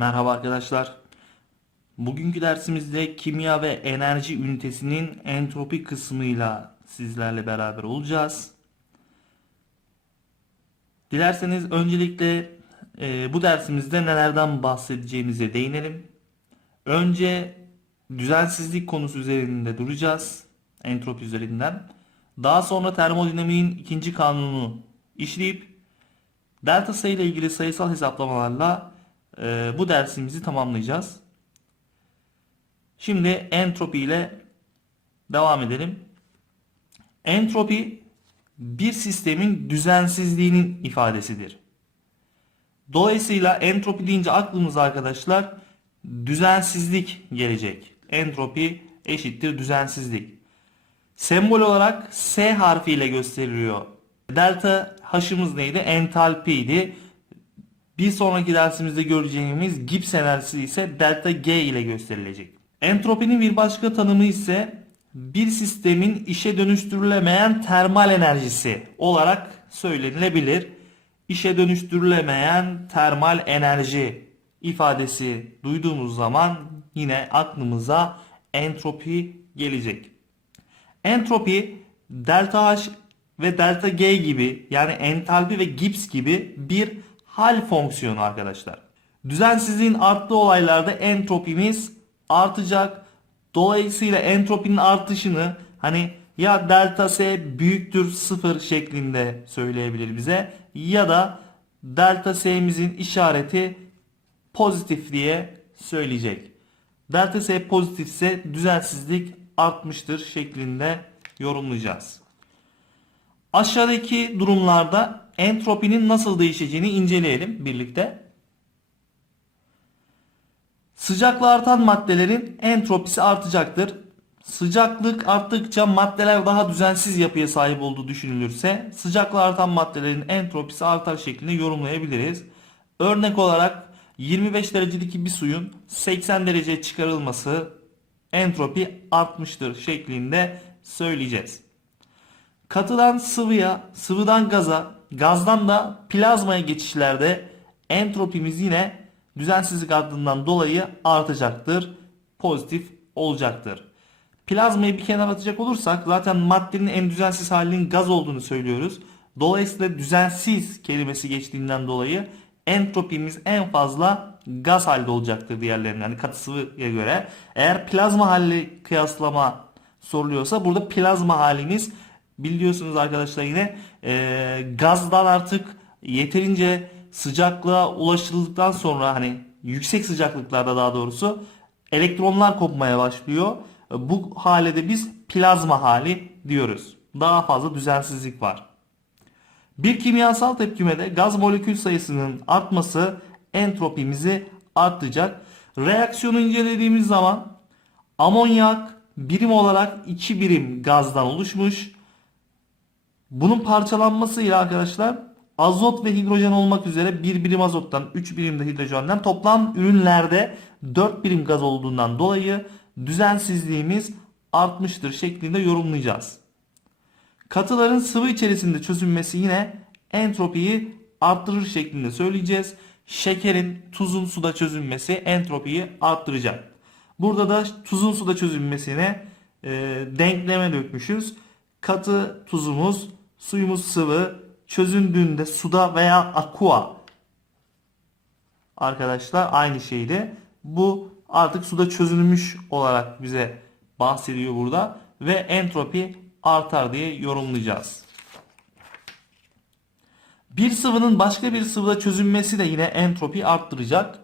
Merhaba arkadaşlar. Bugünkü dersimizde kimya ve enerji ünitesinin entropi kısmıyla sizlerle beraber olacağız. Dilerseniz öncelikle e, bu dersimizde nelerden bahsedeceğimize değinelim. Önce düzensizlik konusu üzerinde duracağız. Entropi üzerinden. Daha sonra termodinamiğin ikinci kanunu işleyip delta sayı ile ilgili sayısal hesaplamalarla e, bu dersimizi tamamlayacağız. Şimdi entropi ile devam edelim. Entropi bir sistemin düzensizliğinin ifadesidir. Dolayısıyla entropi deyince aklımıza arkadaşlar düzensizlik gelecek. Entropi eşittir düzensizlik. Sembol olarak S harfiyle gösteriliyor. Delta H'ımız neydi? Entalpiydi. Bir sonraki dersimizde göreceğimiz Gibbs enerjisi ise delta G ile gösterilecek. Entropinin bir başka tanımı ise bir sistemin işe dönüştürülemeyen termal enerjisi olarak söylenilebilir. İşe dönüştürülemeyen termal enerji ifadesi duyduğumuz zaman yine aklımıza entropi gelecek. Entropi delta H ve delta G gibi yani entalpi ve Gibbs gibi bir hal fonksiyonu arkadaşlar. Düzensizliğin arttığı olaylarda entropimiz artacak. Dolayısıyla entropinin artışını hani ya delta S büyüktür sıfır şeklinde söyleyebilir bize ya da delta S'mizin işareti pozitif diye söyleyecek. Delta S pozitifse düzensizlik artmıştır şeklinde yorumlayacağız. Aşağıdaki durumlarda entropinin nasıl değişeceğini inceleyelim birlikte. Sıcaklığı artan maddelerin entropisi artacaktır. Sıcaklık arttıkça maddeler daha düzensiz yapıya sahip olduğu düşünülürse sıcaklığı artan maddelerin entropisi artar şeklinde yorumlayabiliriz. Örnek olarak 25 derecedeki bir suyun 80 dereceye çıkarılması entropi artmıştır şeklinde söyleyeceğiz. Katıdan sıvıya, sıvıdan gaza, gazdan da plazmaya geçişlerde entropimiz yine düzensizlik arttığından dolayı artacaktır. Pozitif olacaktır. Plazmayı bir kenara atacak olursak zaten maddenin en düzensiz halinin gaz olduğunu söylüyoruz. Dolayısıyla düzensiz kelimesi geçtiğinden dolayı entropimiz en fazla gaz halde olacaktır diğerlerine. Yani katı sıvıya göre. Eğer plazma hali kıyaslama soruluyorsa burada plazma halimiz biliyorsunuz arkadaşlar yine e, gazdan artık yeterince sıcaklığa ulaşıldıktan sonra hani yüksek sıcaklıklarda daha doğrusu elektronlar kopmaya başlıyor. Bu halede biz plazma hali diyoruz. Daha fazla düzensizlik var. Bir kimyasal tepkimede gaz molekül sayısının artması entropimizi arttıracak. Reaksiyonu incelediğimiz zaman amonyak birim olarak 2 birim gazdan oluşmuş. Bunun parçalanmasıyla arkadaşlar azot ve hidrojen olmak üzere 1 birim azottan 3 birim de hidrojenden toplam ürünlerde 4 birim gaz olduğundan dolayı düzensizliğimiz artmıştır şeklinde yorumlayacağız. Katıların sıvı içerisinde çözünmesi yine entropiyi arttırır şeklinde söyleyeceğiz. Şekerin tuzun suda çözünmesi entropiyi arttıracak. Burada da tuzun suda çözünmesine e, denkleme dökmüşüz. Katı tuzumuz, suyumuz sıvı, çözündüğünde suda veya aqua arkadaşlar aynı şeydi. Bu artık suda çözülmüş olarak bize bahsediyor burada ve entropi artar diye yorumlayacağız. Bir sıvının başka bir sıvıda çözünmesi de yine entropi arttıracak.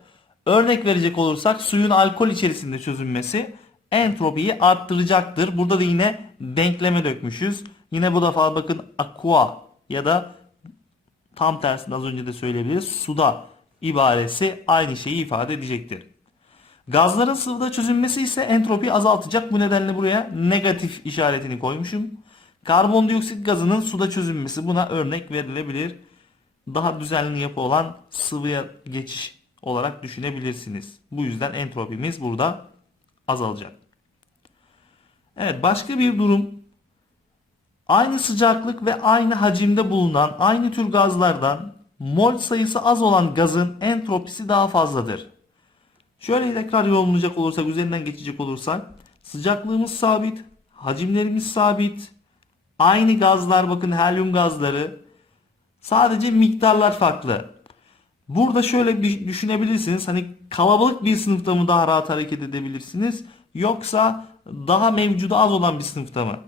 Örnek verecek olursak suyun alkol içerisinde çözünmesi entropiyi arttıracaktır. Burada da yine denkleme dökmüşüz. Yine bu defa bakın aqua ya da tam tersini az önce de söyleyebiliriz. Suda ibaresi aynı şeyi ifade edecektir. Gazların sıvıda çözünmesi ise entropi azaltacak. Bu nedenle buraya negatif işaretini koymuşum. Karbondioksit gazının suda çözünmesi buna örnek verilebilir. Daha düzenli yapı olan sıvıya geçiş olarak düşünebilirsiniz. Bu yüzden entropimiz burada azalacak. Evet başka bir durum. Aynı sıcaklık ve aynı hacimde bulunan aynı tür gazlardan mol sayısı az olan gazın entropisi daha fazladır. Şöyle tekrar yorumlayacak olursak, üzerinden geçecek olursak sıcaklığımız sabit, hacimlerimiz sabit, aynı gazlar bakın helyum gazları sadece miktarlar farklı. Burada şöyle bir düşünebilirsiniz. Hani kalabalık bir sınıfta mı daha rahat hareket edebilirsiniz yoksa daha mevcudu az olan bir sınıfta mı?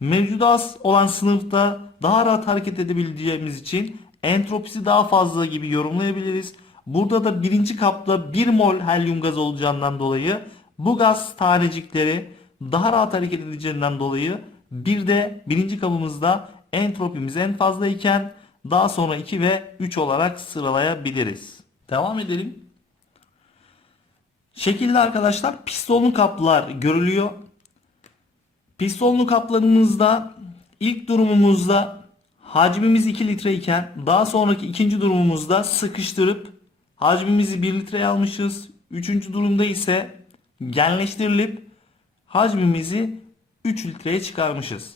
Mevcudu az olan sınıfta daha rahat hareket edebileceğimiz için entropisi daha fazla gibi yorumlayabiliriz. Burada da birinci kapta 1 mol helyum gaz olacağından dolayı bu gaz tanecikleri daha rahat hareket edeceğinden dolayı bir de birinci kabımızda entropimiz en fazla iken daha sonra 2 ve 3 olarak sıralayabiliriz. Devam edelim. Şekilde arkadaşlar pistonlu kaplar görülüyor. Pistonlu kaplarımızda ilk durumumuzda hacmimiz 2 litre iken daha sonraki ikinci durumumuzda sıkıştırıp hacmimizi 1 litreye almışız. Üçüncü durumda ise genleştirilip hacmimizi 3 litreye çıkarmışız.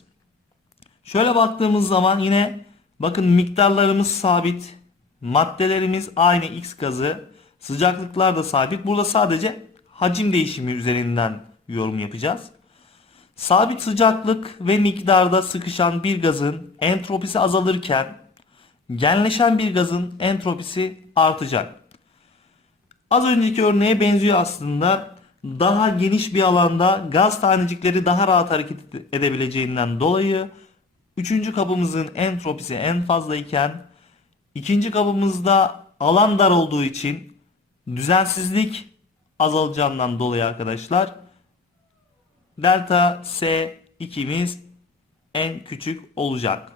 Şöyle baktığımız zaman yine bakın miktarlarımız sabit. Maddelerimiz aynı X gazı. Sıcaklıklar da sabit. Burada sadece hacim değişimi üzerinden yorum yapacağız. Sabit sıcaklık ve miktarda sıkışan bir gazın entropisi azalırken genleşen bir gazın entropisi artacak. Az önceki örneğe benziyor aslında. Daha geniş bir alanda gaz tanecikleri daha rahat hareket edebileceğinden dolayı üçüncü kabımızın entropisi en fazla iken ikinci kabımızda alan dar olduğu için düzensizlik azalacağından dolayı arkadaşlar delta S 2'miz en küçük olacak.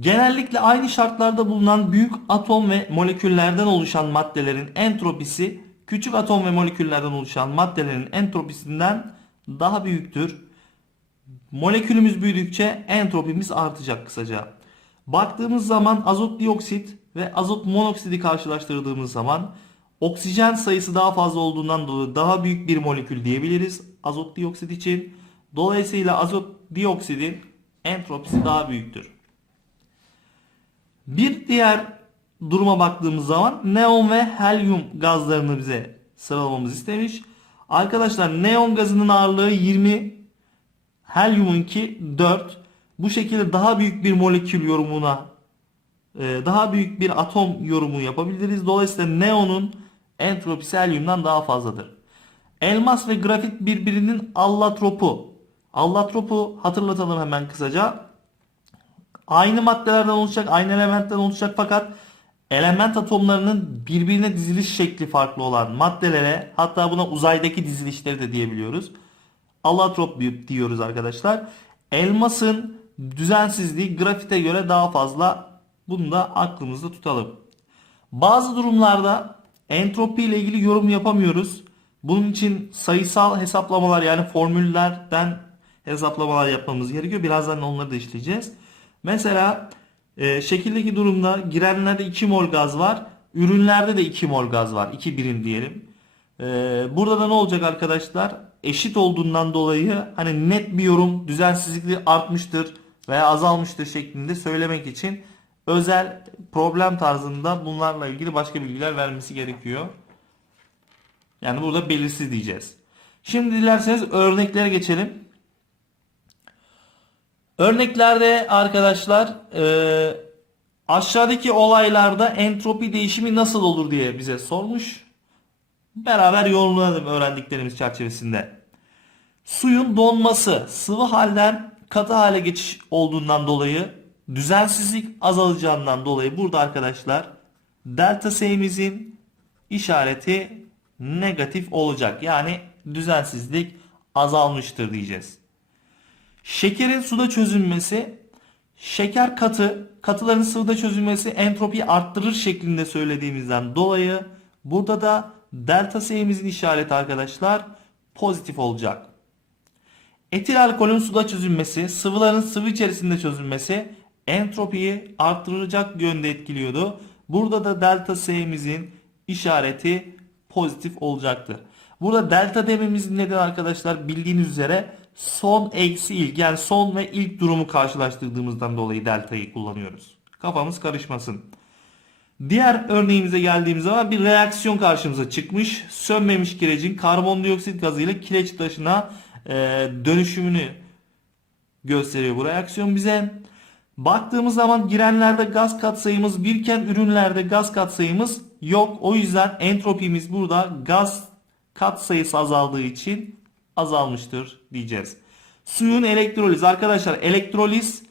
Genellikle aynı şartlarda bulunan büyük atom ve moleküllerden oluşan maddelerin entropisi küçük atom ve moleküllerden oluşan maddelerin entropisinden daha büyüktür. Molekülümüz büyüdükçe entropimiz artacak kısaca. Baktığımız zaman azot dioksit ve azot monoksidi karşılaştırdığımız zaman oksijen sayısı daha fazla olduğundan dolayı daha büyük bir molekül diyebiliriz azot dioksit için. Dolayısıyla azot dioksidin entropisi daha büyüktür. Bir diğer duruma baktığımız zaman neon ve helyum gazlarını bize sıralamamız istemiş. Arkadaşlar neon gazının ağırlığı 20, helyumunki 4. Bu şekilde daha büyük bir molekül yorumuna, e, daha büyük bir atom yorumu yapabiliriz. Dolayısıyla neonun entropisi helyumdan daha fazladır. Elmas ve grafit birbirinin allotropu. Allotropu hatırlatalım hemen kısaca aynı maddelerden oluşacak, aynı elementten oluşacak fakat element atomlarının birbirine diziliş şekli farklı olan maddelere hatta buna uzaydaki dizilişleri de diyebiliyoruz. Allotrop diyoruz arkadaşlar. Elmasın düzensizliği grafite göre daha fazla. Bunu da aklımızda tutalım. Bazı durumlarda entropi ile ilgili yorum yapamıyoruz. Bunun için sayısal hesaplamalar yani formüllerden hesaplamalar yapmamız gerekiyor. Birazdan onları da işleyeceğiz. Mesela e, şekildeki durumda girenlerde 2 mol gaz var. Ürünlerde de 2 mol gaz var. 2 birim diyelim. E, burada da ne olacak arkadaşlar? Eşit olduğundan dolayı hani net bir yorum düzensizlikleri artmıştır veya azalmıştır şeklinde söylemek için özel problem tarzında bunlarla ilgili başka bilgiler vermesi gerekiyor. Yani burada belirsiz diyeceğiz. Şimdi dilerseniz örneklere geçelim. Örneklerde arkadaşlar e, aşağıdaki olaylarda entropi değişimi nasıl olur diye bize sormuş. Beraber yorumlayalım öğrendiklerimiz çerçevesinde. Suyun donması sıvı halden katı hale geçiş olduğundan dolayı düzensizlik azalacağından dolayı burada arkadaşlar delta S'imizin işareti negatif olacak. Yani düzensizlik azalmıştır diyeceğiz. Şekerin suda çözülmesi, şeker katı, katıların sıvıda çözülmesi entropiyi arttırır şeklinde söylediğimizden dolayı burada da delta S'imizin işareti arkadaşlar pozitif olacak. Etil alkolün suda çözülmesi, sıvıların sıvı içerisinde çözülmesi entropiyi arttıracak yönde etkiliyordu. Burada da delta S'imizin işareti pozitif olacaktı. Burada delta dememiz neden arkadaşlar bildiğiniz üzere son eksi ilk yani son ve ilk durumu karşılaştırdığımızdan dolayı delta'yı kullanıyoruz. Kafamız karışmasın. Diğer örneğimize geldiğimiz zaman bir reaksiyon karşımıza çıkmış. Sönmemiş kirecin karbondioksit gazıyla kireç taşına e, dönüşümünü gösteriyor bu reaksiyon bize. Baktığımız zaman girenlerde gaz katsayımız birken ürünlerde gaz katsayımız yok. O yüzden entropimiz burada gaz katsayısı azaldığı için azalmıştır diyeceğiz. Suyun elektroliz arkadaşlar elektroliz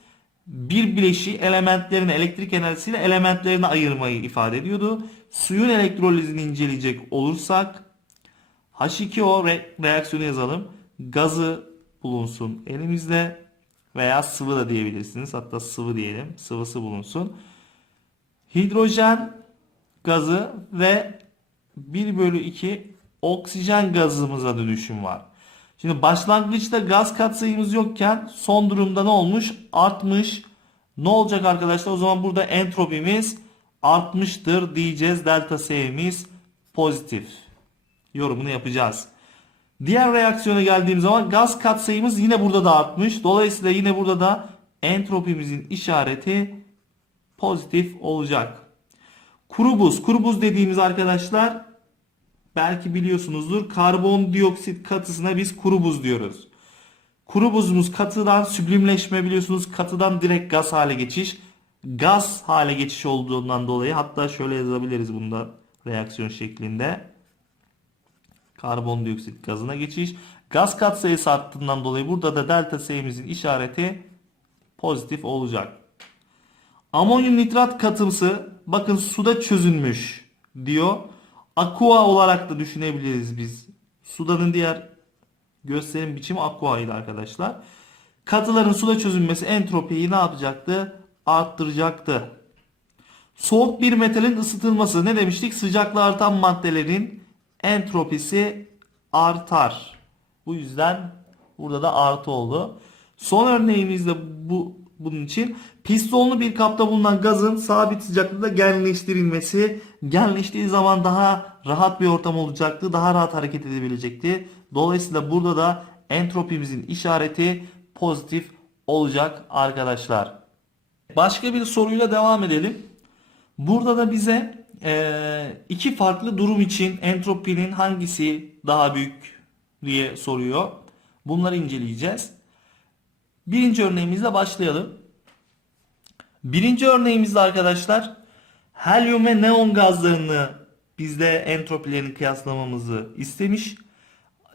bir bileşi elementlerini elektrik enerjisiyle elementlerine ayırmayı ifade ediyordu. Suyun elektrolizini inceleyecek olursak H2O re- reaksiyonu yazalım. Gazı bulunsun elimizde veya sıvı da diyebilirsiniz. Hatta sıvı diyelim. Sıvısı bulunsun. Hidrojen gazı ve 1 bölü 2 oksijen gazımıza dönüşüm var. Şimdi başlangıçta gaz katsayımız yokken son durumda ne olmuş? Artmış. Ne olacak arkadaşlar? O zaman burada entropimiz artmıştır diyeceğiz. Delta S'miz pozitif. Yorumunu yapacağız. Diğer reaksiyona geldiğim zaman gaz katsayımız yine burada da artmış. Dolayısıyla yine burada da entropimizin işareti pozitif olacak. Kuru buz. Kuru buz dediğimiz arkadaşlar belki biliyorsunuzdur. Karbondioksit katısına biz kuru buz diyoruz. Kuru buzumuz katıdan süblimleşme biliyorsunuz. Katıdan direkt gaz hale geçiş. Gaz hale geçiş olduğundan dolayı hatta şöyle yazabiliriz bunda reaksiyon şeklinde. Karbondioksit gazına geçiş. Gaz katsayısı arttığından dolayı burada da delta S'imizin işareti pozitif olacak. Amonyum nitrat katımsı bakın suda çözünmüş diyor. Aqua olarak da düşünebiliriz biz. Sudanın diğer gösterim biçimi aqua ile arkadaşlar. Katıların suda çözünmesi entropiyi ne yapacaktı? Arttıracaktı. Soğuk bir metalin ısıtılması ne demiştik? Sıcaklığı artan maddelerin entropisi artar. Bu yüzden burada da artı oldu. Son örneğimizde bu bunun için pistonlu bir kapta bulunan gazın sabit sıcaklıkta genleştirilmesi genleştiği zaman daha rahat bir ortam olacaktı. Daha rahat hareket edebilecekti. Dolayısıyla burada da entropimizin işareti pozitif olacak arkadaşlar. Başka bir soruyla devam edelim. Burada da bize iki farklı durum için entropinin hangisi daha büyük diye soruyor. Bunları inceleyeceğiz. Birinci örneğimizle başlayalım. Birinci örneğimizde arkadaşlar helyum ve neon gazlarını bizde entropilerini kıyaslamamızı istemiş.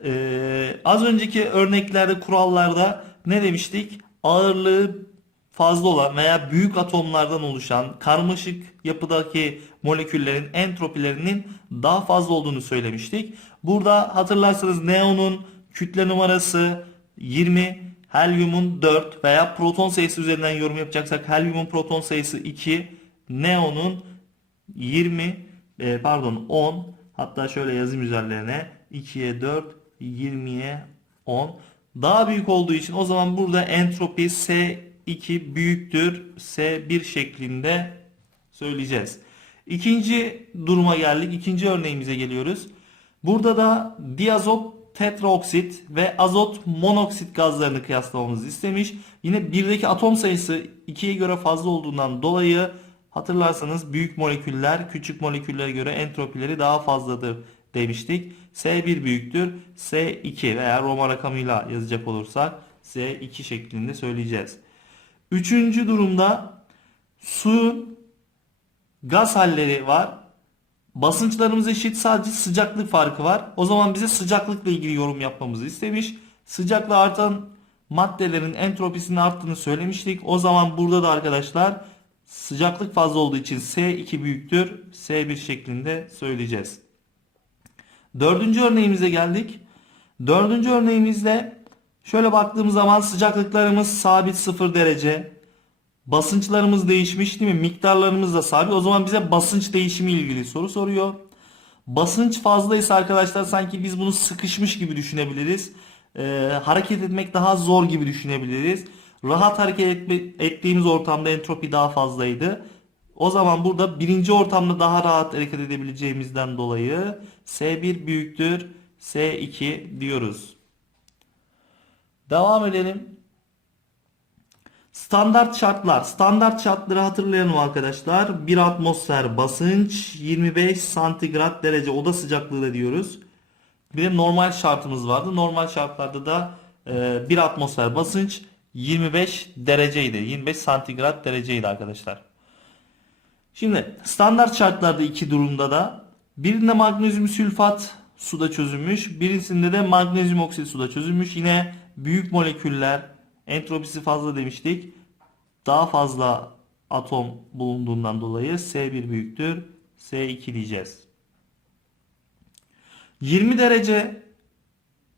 Ee, az önceki örneklerde kurallarda ne demiştik? Ağırlığı fazla olan veya büyük atomlardan oluşan karmaşık yapıdaki moleküllerin entropilerinin daha fazla olduğunu söylemiştik. Burada hatırlarsanız neonun kütle numarası 20, helyumun 4 veya proton sayısı üzerinden yorum yapacaksak helyumun proton sayısı 2, neonun 20 e, pardon 10 hatta şöyle yazayım üzerlerine 2'ye 4 20'ye 10 daha büyük olduğu için o zaman burada entropi S2 büyüktür S1 şeklinde söyleyeceğiz. İkinci duruma geldik. İkinci örneğimize geliyoruz. Burada da diazot tetraoksit ve azot monoksit gazlarını kıyaslamamızı istemiş. Yine birdeki atom sayısı 2'ye göre fazla olduğundan dolayı hatırlarsanız büyük moleküller küçük moleküllere göre entropileri daha fazladır demiştik. S1 büyüktür. S2 veya Roma rakamıyla yazacak olursak S2 şeklinde söyleyeceğiz. Üçüncü durumda suyun gaz halleri var. Basınçlarımız eşit sadece sıcaklık farkı var. O zaman bize sıcaklıkla ilgili yorum yapmamızı istemiş. Sıcaklığı artan maddelerin entropisinin arttığını söylemiştik. O zaman burada da arkadaşlar sıcaklık fazla olduğu için S2 büyüktür. S1 şeklinde söyleyeceğiz. Dördüncü örneğimize geldik. Dördüncü örneğimizde şöyle baktığımız zaman sıcaklıklarımız sabit 0 derece. Basınçlarımız değişmiş değil mi? Miktarlarımız da sabit. O zaman bize basınç değişimi ilgili soru soruyor. Basınç fazlaysa arkadaşlar sanki biz bunu sıkışmış gibi düşünebiliriz. Ee, hareket etmek daha zor gibi düşünebiliriz. Rahat hareket etme, ettiğimiz ortamda entropi daha fazlaydı. O zaman burada birinci ortamda daha rahat hareket edebileceğimizden dolayı S1 büyüktür S2 diyoruz. Devam edelim. Standart şartlar. Standart şartları hatırlayalım arkadaşlar. 1 atmosfer basınç, 25 santigrat derece oda sıcaklığı da diyoruz. Bir de normal şartımız vardı. Normal şartlarda da e, 1 atmosfer basınç 25 dereceydi. 25 santigrat dereceydi arkadaşlar. Şimdi standart şartlarda iki durumda da birinde magnezyum sülfat suda çözülmüş. Birisinde de magnezyum oksit suda çözülmüş. Yine büyük moleküller entropisi fazla demiştik. Daha fazla atom bulunduğundan dolayı S1 büyüktür. S2 diyeceğiz. 20 derece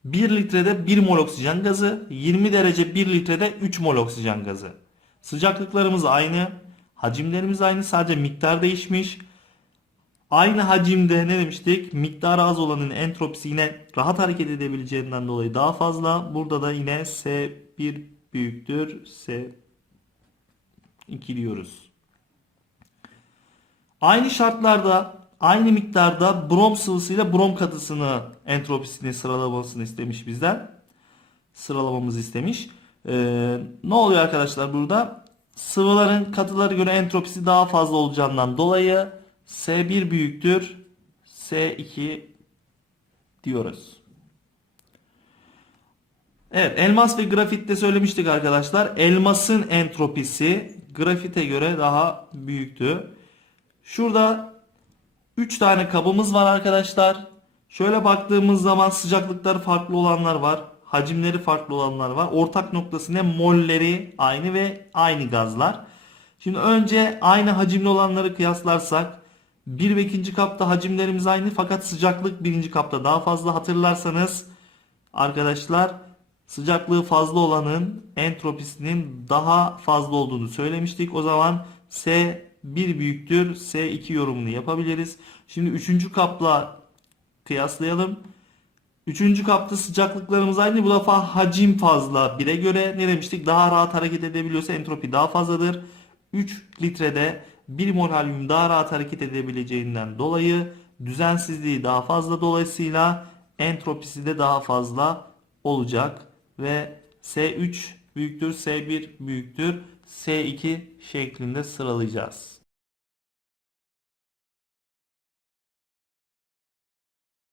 1 litrede 1 mol oksijen gazı, 20 derece 1 litrede 3 mol oksijen gazı. Sıcaklıklarımız aynı, hacimlerimiz aynı, sadece miktar değişmiş. Aynı hacimde ne demiştik? Miktarı az olanın entropisi yine rahat hareket edebileceğinden dolayı daha fazla. Burada da yine S1 büyüktür, S2 diyoruz. Aynı şartlarda aynı miktarda brom sıvısıyla brom katısını entropisini sıralamasını istemiş bizden. Sıralamamızı istemiş. Ee, ne oluyor arkadaşlar burada? Sıvıların katılara göre entropisi daha fazla olacağından dolayı S1 büyüktür S2 diyoruz. Evet, elmas ve grafitte söylemiştik arkadaşlar. Elmasın entropisi grafite göre daha büyüktü. Şurada 3 tane kabımız var arkadaşlar. Şöyle baktığımız zaman sıcaklıkları farklı olanlar var. Hacimleri farklı olanlar var. Ortak noktası ne? Molleri aynı ve aynı gazlar. Şimdi önce aynı hacimli olanları kıyaslarsak 1 ve 2. kapta hacimlerimiz aynı fakat sıcaklık 1. kapta daha fazla hatırlarsanız arkadaşlar sıcaklığı fazla olanın entropisinin daha fazla olduğunu söylemiştik. O zaman S 1 büyüktür S2 yorumunu yapabiliriz. Şimdi 3. kapla kıyaslayalım. Üçüncü kapta sıcaklıklarımız aynı. Bu defa hacim fazla. 1'e göre ne demiştik? Daha rahat hareket edebiliyorsa entropi daha fazladır. 3 litrede 1 mol helyum daha rahat hareket edebileceğinden dolayı düzensizliği daha fazla dolayısıyla entropisi de daha fazla olacak ve S3 büyüktür S1 büyüktür S2 şeklinde sıralayacağız.